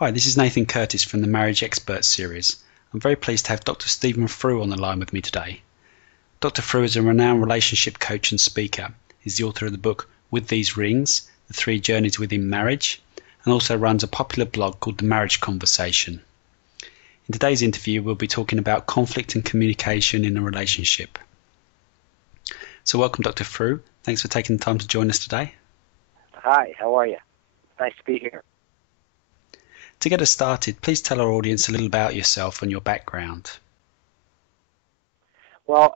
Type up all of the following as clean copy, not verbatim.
Hi, this is Nathan Curtis from the Marriage Experts series. I'm very pleased to have Dr. Stephen Frueh on the line with me today. Dr. Frueh is a renowned relationship coach and speaker. He's the author of the book With These Rings, The Three Journeys Within Marriage, and also runs a popular blog called The Marriage Conversation. In today's interview, we'll be talking about conflict and communication in a relationship. So welcome, Dr. Frueh. Thanks for taking the time to join us today. Hi, how are you? Nice to be here. To get us started, please tell our audience a little about yourself and your background. Well,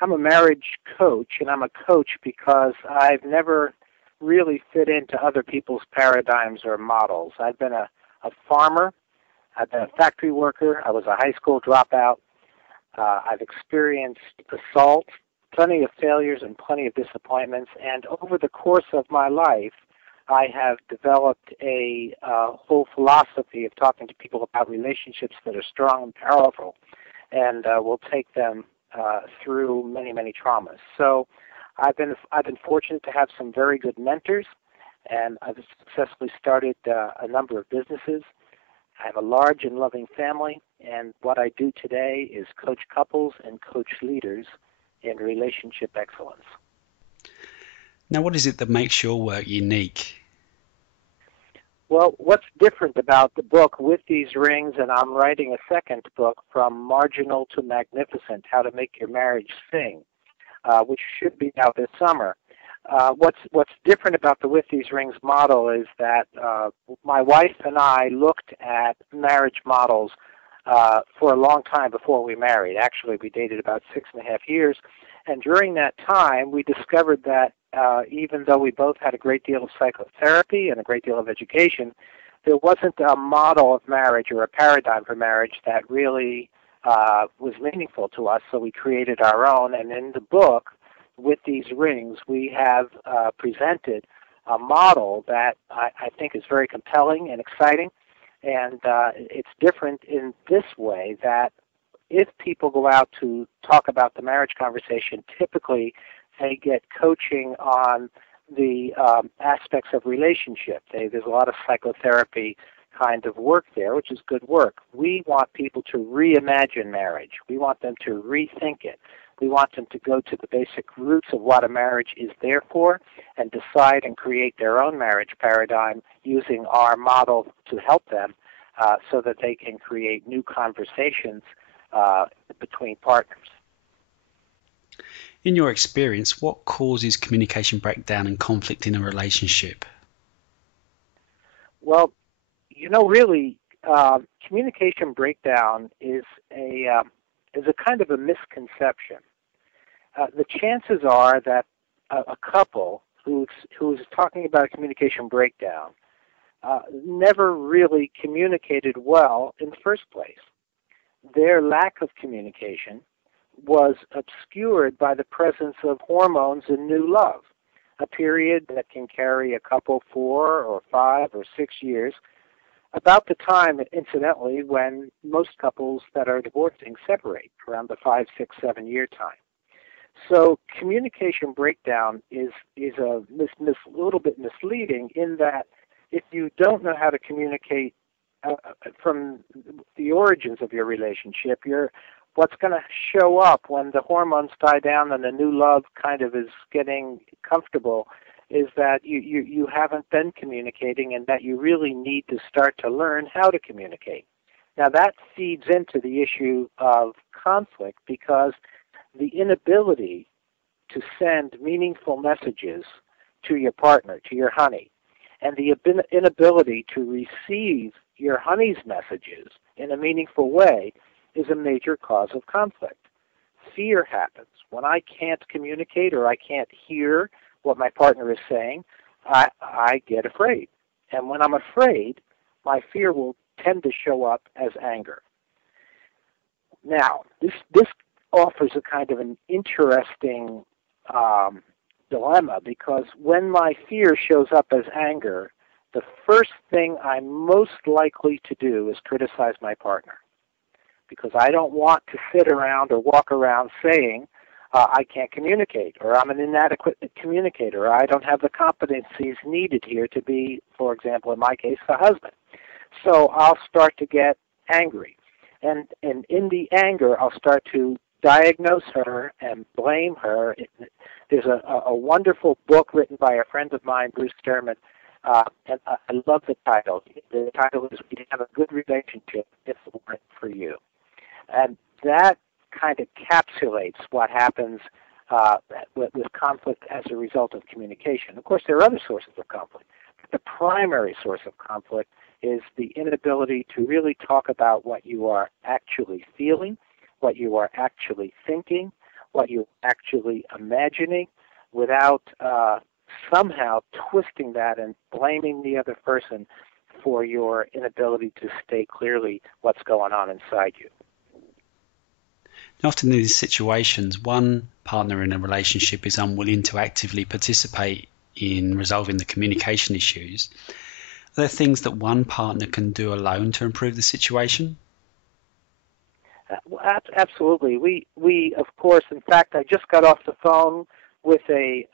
I'm a marriage coach, and I'm a coach because I've never really fit into other people's paradigms or models. I've been a farmer. I've been a factory worker. I was a high school dropout. I've experienced assault, plenty of failures and plenty of disappointments, and over the course of my life, I have developed a whole philosophy of talking to people about relationships that are strong and powerful, and will take them through many, many traumas. So I've been fortunate to have some very good mentors, and I've successfully started a number of businesses. I have a large and loving family, and what I do today is coach couples and coach leaders in relationship excellence. Now, what is it that makes your work unique? Well, what's different about the book With These Rings, and I'm writing a second book, From Marginal to Magnificent, How to Make Your Marriage Sing, which should be out this summer. What's different about the With These Rings model is that my wife and I looked at marriage models for a long time before we married. Actually, we dated about 6.5 years, and during that time, we discovered that even though we both had a great deal of psychotherapy and a great deal of education, there wasn't a model of marriage or a paradigm for marriage that really was meaningful to us, so we created our own. And in the book, With These Rings, we have presented a model that I think is very compelling and exciting, and it's different in this way that if people go out to talk about the marriage conversation, typically they get coaching on the aspects of relationship. There's a lot of psychotherapy kind of work there, which is good work. We want people to reimagine marriage. We want them to rethink it. We want them to go to the basic roots of what a marriage is there for and decide and create their own marriage paradigm using our model to help them so that they can create new conversations between partners. In your experience, what causes communication breakdown and conflict in a relationship? Well, really, communication breakdown is a kind of a misconception. The chances are that a couple who's talking about a communication breakdown never really communicated well in the first place. Their lack of communication was obscured by the presence of hormones and new love, a period that can carry a couple 4 or 5 or 6 years, about the time, incidentally, when most couples that are divorcing separate, around the 5, 6, 7-year time. So communication breakdown is a little bit misleading in that if you don't know how to communicate from the origins of your relationship, what's going to show up when the hormones die down and the new love kind of is getting comfortable is that you haven't been communicating and that you really need to start to learn how to communicate. Now that feeds into the issue of conflict because the inability to send meaningful messages to your partner, to your honey, and the inability to receive your honey's messages in a meaningful way is a major cause of conflict. Fear happens. When I can't communicate or I can't hear what my partner is saying, I get afraid. And when I'm afraid, my fear will tend to show up as anger. Now, this offers a kind of an interesting dilemma because when my fear shows up as anger, the first thing I'm most likely to do is criticize my partner because I don't want to sit around or walk around saying I can't communicate or I'm an inadequate communicator or I don't have the competencies needed here to be, for example, in my case, the husband. So I'll start to get angry. And in the anger, I'll start to diagnose her and blame her. There's a wonderful book written by a friend of mine, Bruce Sterman, and I love the title. The title is "We Have a Good Relationship If It Weren't for You." And that kind of encapsulates what happens with conflict as a result of communication. Of course, there are other sources of conflict. But the primary source of conflict is the inability to really talk about what you are actually feeling, what you are actually thinking, what you're actually imagining, without somehow twisting that and blaming the other person for your inability to state clearly what's going on inside you. Often in these situations, one partner in a relationship is unwilling to actively participate in resolving the communication issues. Are there things that one partner can do alone to improve the situation? Absolutely. We of course, in fact, I just got off the phone with a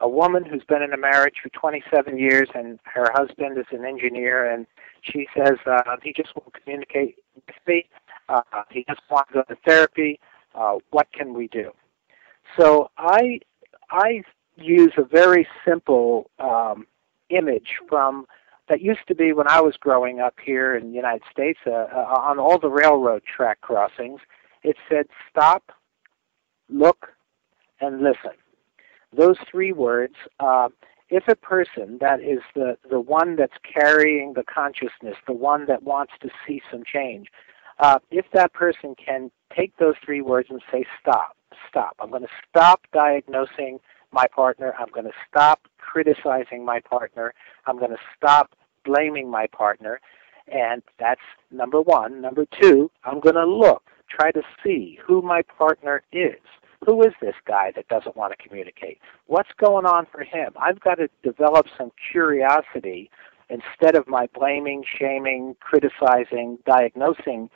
woman who's been in a marriage for 27 years, and her husband is an engineer, and she says he just won't communicate with me. He doesn't want to go to therapy. What can we do? So I use a very simple image from that used to be when I was growing up here in the United States on all the railroad track crossings. It said stop, look, and listen. Those three words, if a person that is the one that's carrying the consciousness, the one that wants to see some change, if that person can take those three words and say stop, I'm going to stop diagnosing my partner, I'm going to stop criticizing my partner, I'm going to stop blaming my partner, and that's number one. Number two, I'm going to look, try to see who my partner is. Who is this guy that doesn't want to communicate? What's going on for him? I've got to develop some curiosity instead of my blaming, shaming, criticizing, diagnosing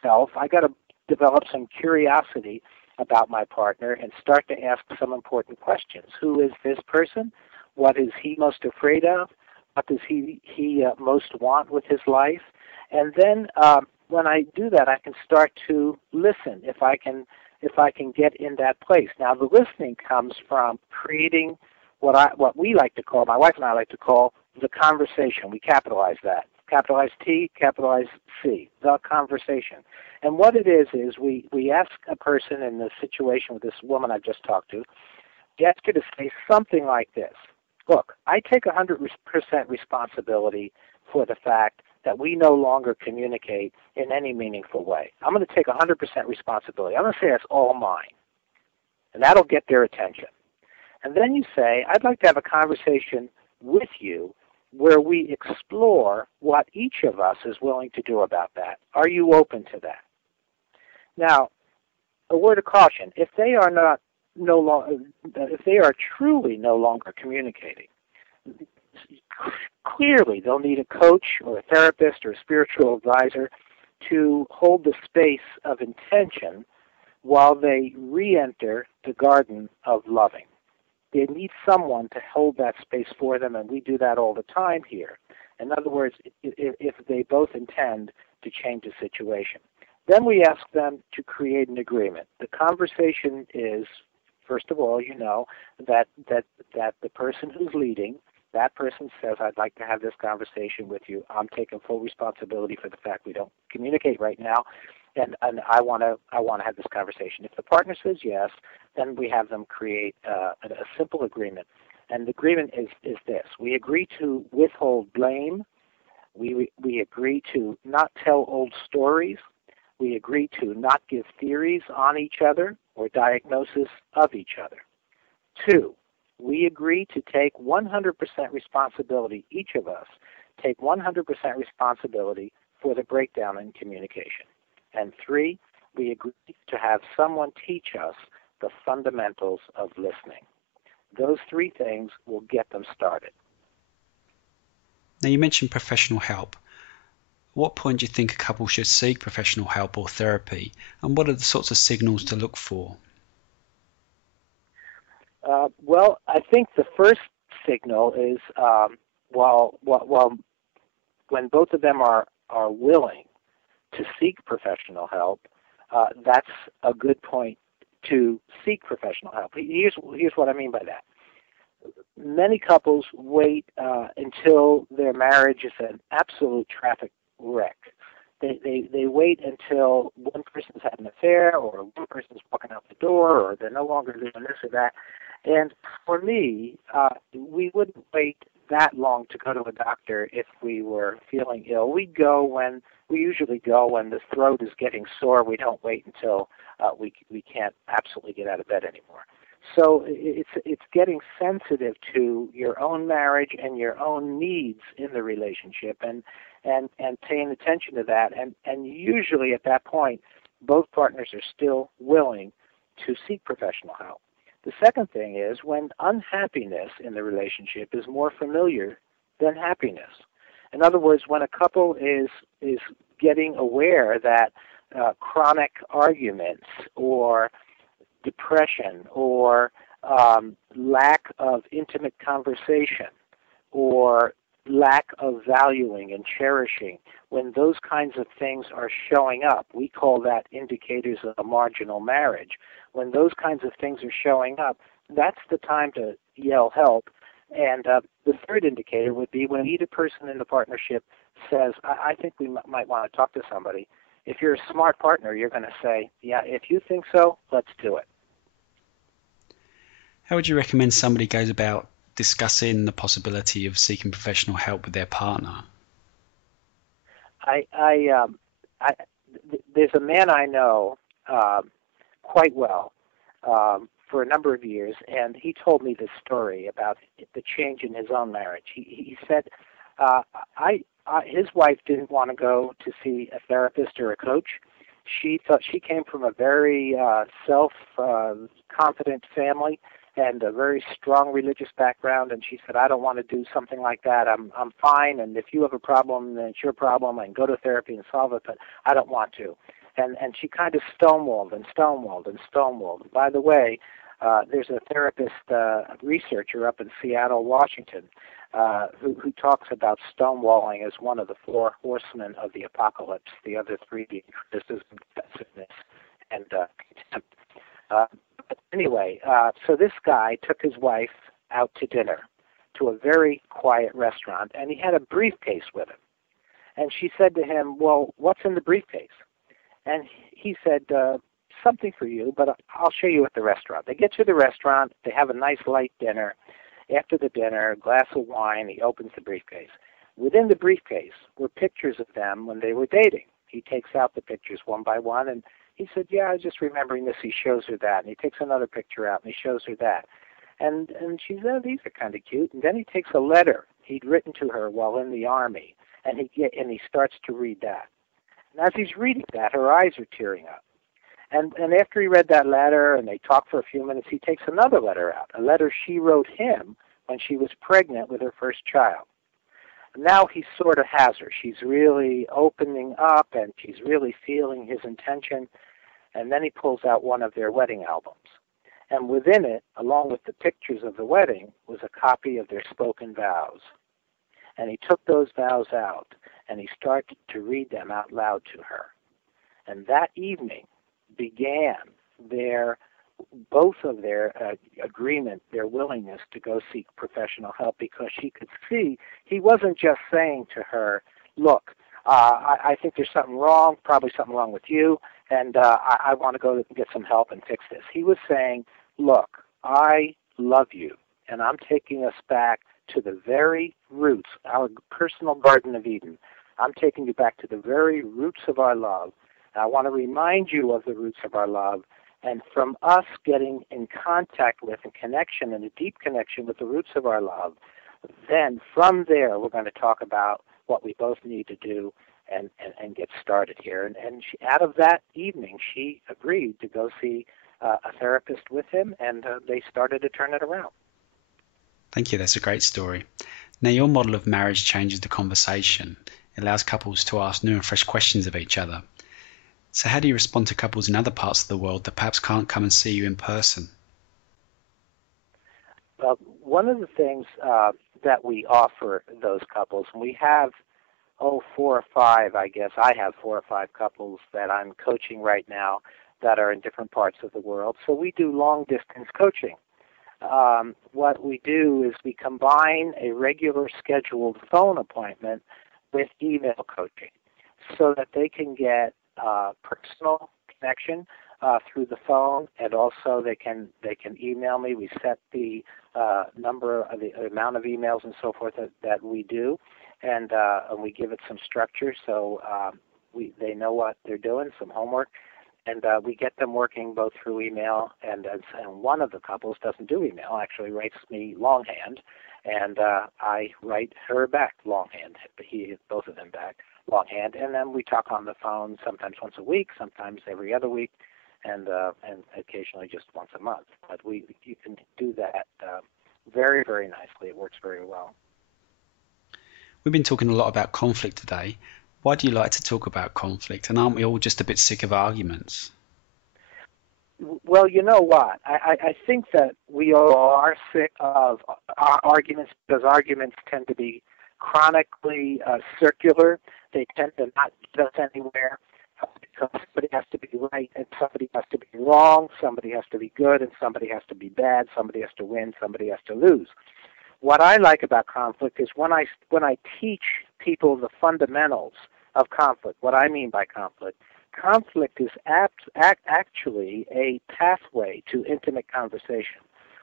self. I got to develop some curiosity about my partner and start to ask some important questions. Who is this person? What is he most afraid of? What does he most want with his life? And then when I do that, I can start to listen if I can get in that place. Now, the listening comes from creating what we like to call, my wife and I like to call, the conversation. We capitalize that. Capitalize T, capitalize C, the conversation. And what it is we ask a person in the situation with this woman I just talked to, we ask her to say something like this. Look, I take 100% responsibility for the fact that we no longer communicate in any meaningful way. I'm going to take 100% responsibility. I'm going to say that's all mine. And that'll get their attention. And then you say, I'd like to have a conversation with you where we explore what each of us is willing to do about that. Are you open to that? Now, a word of caution: if they are if they are truly no longer communicating, clearly they'll need a coach or a therapist or a spiritual advisor to hold the space of intention while they re-enter the garden of loving. They need someone to hold that space for them, and we do that all the time here. In other words, if they both intend to change the situation. Then we ask them to create an agreement. The conversation is, first of all, that the person who's leading, that person says, I'd like to have this conversation with you. I'm taking full responsibility for the fact we don't communicate right now, and I want to have this conversation. If the partner says yes, then we have them create a simple agreement. And the agreement is this. We agree to withhold blame. We agree to not tell old stories. We agree to not give theories on each other or diagnosis of each other. 2, we agree to take 100% responsibility, each of us take 100% responsibility for the breakdown in communication. And 3, we agree to have someone teach us the fundamentals of listening. Those 3 things will get them started. Now, you mentioned professional help. At what point do you think a couple should seek professional help or therapy, and what are the sorts of signals to look for? Well, I think the first signal is while when both of them are willing to seek professional help, that's a good point to seek professional help. Here's what I mean by that. Many couples wait until their marriage is an absolute traffic wreck. They wait until one person's had an affair, or one person's walking out the door, or they're no longer doing this or that. And for me, we wouldn't wait that long to go to a doctor if we were feeling ill. We usually go when the throat is getting sore. We don't wait until we can't absolutely get out of bed anymore. So it's getting sensitive to your own marriage and your own needs in the relationship, and paying attention to that. And usually at that point, both partners are still willing to seek professional help. The second thing is when unhappiness in the relationship is more familiar than happiness. In other words, when a couple is getting aware that chronic arguments or depression or lack of intimate conversation or lack of valuing and cherishing, when those kinds of things are showing up, we call that indicators of a marginal marriage. When those kinds of things are showing up, that's the time to yell help. And the third indicator would be when either person in the partnership says, I think we might want to talk to somebody. If you're a smart partner, you're going to say, yeah, if you think so, let's do it. How would you recommend somebody goes about discussing the possibility of seeking professional help with their partner? There's a man I know quite well for a number of years, and he told me this story about the change in his own marriage. He said his wife didn't want to go to see a therapist or a coach. She thought she came from a very self-confident family and a very strong religious background, and she said, I don't want to do something like that. I'm fine, and if you have a problem, then it's your problem. I can go to therapy and solve it, but I don't want to. And she kind of stonewalled. By the way, there's a therapist, researcher up in Seattle, Washington, who talks about stonewalling as one of the four horsemen of the apocalypse, the other three being criticism, defensiveness, and contempt. But anyway, so this guy took his wife out to dinner to a very quiet restaurant, and he had a briefcase with him. And she said to him, well, what's in the briefcase? And he said, something for you, but I'll show you at the restaurant. They get to the restaurant. They have a nice light dinner. After the dinner, a glass of wine, he opens the briefcase. Within the briefcase were pictures of them when they were dating. He takes out the pictures one by one, and he said, yeah, I was just remembering this. He shows her that. And he takes another picture out, and he shows her that. And she said, oh, these are kind of cute. And then he takes a letter he'd written to her while in the Army, and he starts to read that. And as he's reading that, her eyes are tearing up. And after he read that letter and they talk for a few minutes, he takes another letter out, a letter she wrote him when she was pregnant with her first child. And now he sort of has her. She's really opening up and she's really feeling his intention. And then he pulls out one of their wedding albums. And within it, along with the pictures of the wedding, was a copy of their spoken vows. And he took those vows out and he started to read them out loud to her. And that evening began both of their agreement, their willingness to go seek professional help, because she could see he wasn't just saying to her, look, I think there's something wrong, probably something wrong with you, and I want to go get some help and fix this. He was saying, look, I love you, and I'm taking us back to the very roots, our personal Garden of Eden. I'm taking you back to the very roots of our love. I want to remind you of the roots of our love, and from us getting in contact with and connection, and a deep connection with the roots of our love, then from there we're going to talk about what we both need to do and get started here. And she, out of that evening, she agreed to go see a therapist with him, and they started to turn it around. Thank you. That's a great story. Now, your model of marriage changes the conversation. It allows couples to ask new and fresh questions of each other. So how do you respond to couples in other parts of the world that perhaps can't come and see you in person? Well, one of the things that we offer those couples, and we have 4 or 5, I guess. I have 4 or 5 couples that I'm coaching right now that are in different parts of the world. So we do long-distance coaching. What we do is we combine a regular scheduled phone appointment with email coaching so that they can get personal connection through the phone, and also they can email me. We set the number of the amount of emails and so forth that we do, and we give it some structure so they know what they're doing, some homework. And we get them working both through email, and one of the couples doesn't do email, actually writes me longhand, and I write her back longhand, both of them back longhand, and then we talk on the phone sometimes once a week, sometimes every other week, and occasionally just once a month. But you can do that very, very nicely. It works very well. We've been talking a lot about conflict today. Why do you like to talk about conflict? And aren't we all just a bit sick of arguments? Well, you know what? I think that we all are sick of arguments because arguments tend to be chronically circular. They tend to not get us anywhere because somebody has to be right and somebody has to be wrong, somebody has to be good and somebody has to be bad, somebody has to win, somebody has to lose. What I like about conflict is when I teach people the fundamentals of conflict, what I mean by conflict is actually a pathway to intimate conversation.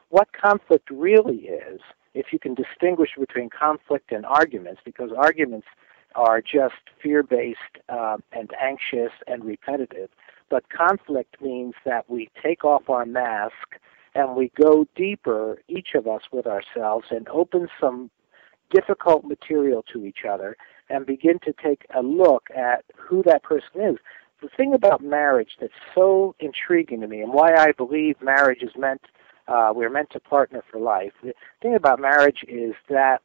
What conflict really is, if you can distinguish between conflict and arguments, because arguments are just fear-based and anxious and repetitive, but conflict means that we take off our mask and we go deeper, each of us with ourselves, and open some difficult material to each other and begin to take a look at who that person is. The thing about marriage that's so intriguing to me, and why I believe marriage is we're meant to partner for life. The thing about marriage is that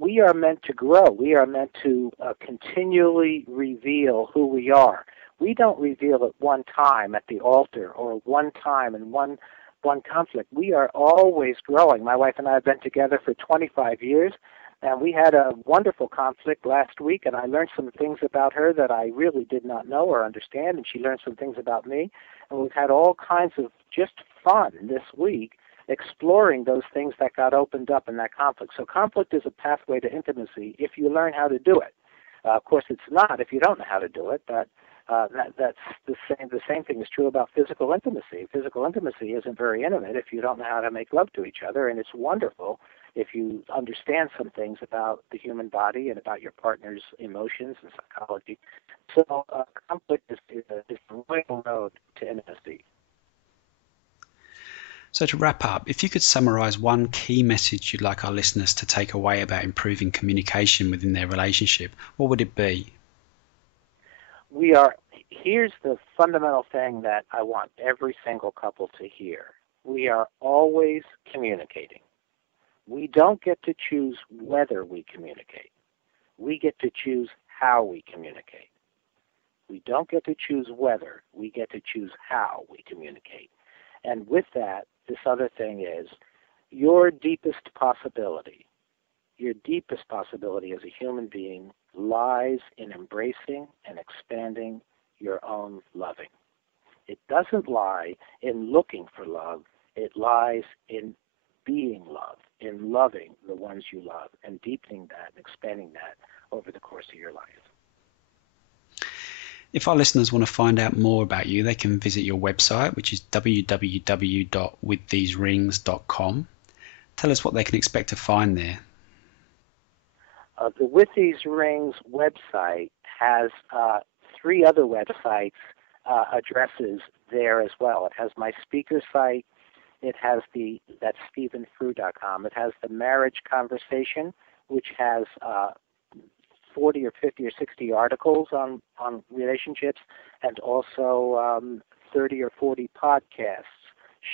we are meant to grow. We are meant to continually reveal who we are. We don't reveal at one time at the altar or one time in one conflict. We are always growing. My wife and I have been together for 25 years, and we had a wonderful conflict last week, and I learned some things about her that I really did not know or understand, and she learned some things about me. And we've had all kinds of just fun this week exploring those things that got opened up in that conflict. So conflict is a pathway to intimacy if you learn how to do it. Of course, it's not if you don't know how to do it, but that's the same. The same thing is true about physical intimacy. Physical intimacy isn't very intimate if you don't know how to make love to each other, and it's wonderful if you understand some things about the human body and about your partner's emotions and psychology. So conflict is the real road to intimacy. So to wrap up, if you could summarize one key message you'd like our listeners to take away about improving communication within their relationship, what would it be? Here's the fundamental thing that I want every single couple to hear. We are always communicating. We don't get to choose whether we communicate. We get to choose how we communicate. We don't get to choose whether. We get to choose how we communicate. And with that, this other thing is your deepest possibility as a human being lies in embracing and expanding your own loving. It doesn't lie in looking for love. It lies in being love, in loving the ones you love, and deepening that and expanding that over the course of your life. If our listeners want to find out more about you, they can visit your website, which is www.withtheserings.com. Tell us what they can expect to find there. The With These Rings website has 3 other websites addresses there as well. It has my speaker site. It has that's StephenFrueh.com. It has the Marriage Conversation, which has 40 or 50 or 60 articles on relationships, and also 30 or 40 podcasts,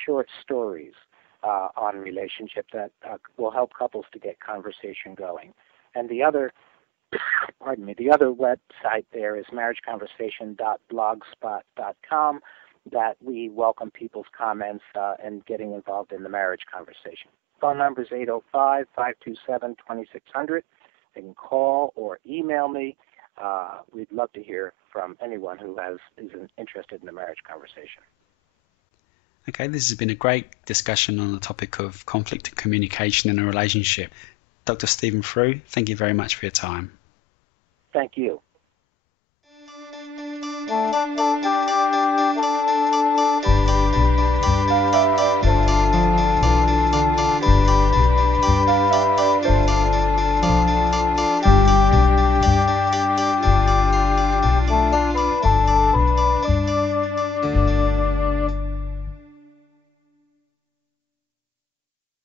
short stories on relationships that will help couples to get conversation going. And the other website there is marriageconversation.blogspot.com, that we welcome people's comments and getting involved in the marriage conversation. Phone number is 805-527-2600. They can call or email me. We'd love to hear from anyone who is interested in the marriage conversation. Okay, this has been a great discussion on the topic of conflict and communication in a relationship. Dr. Stephen Frueh, thank you very much for your time. Thank you.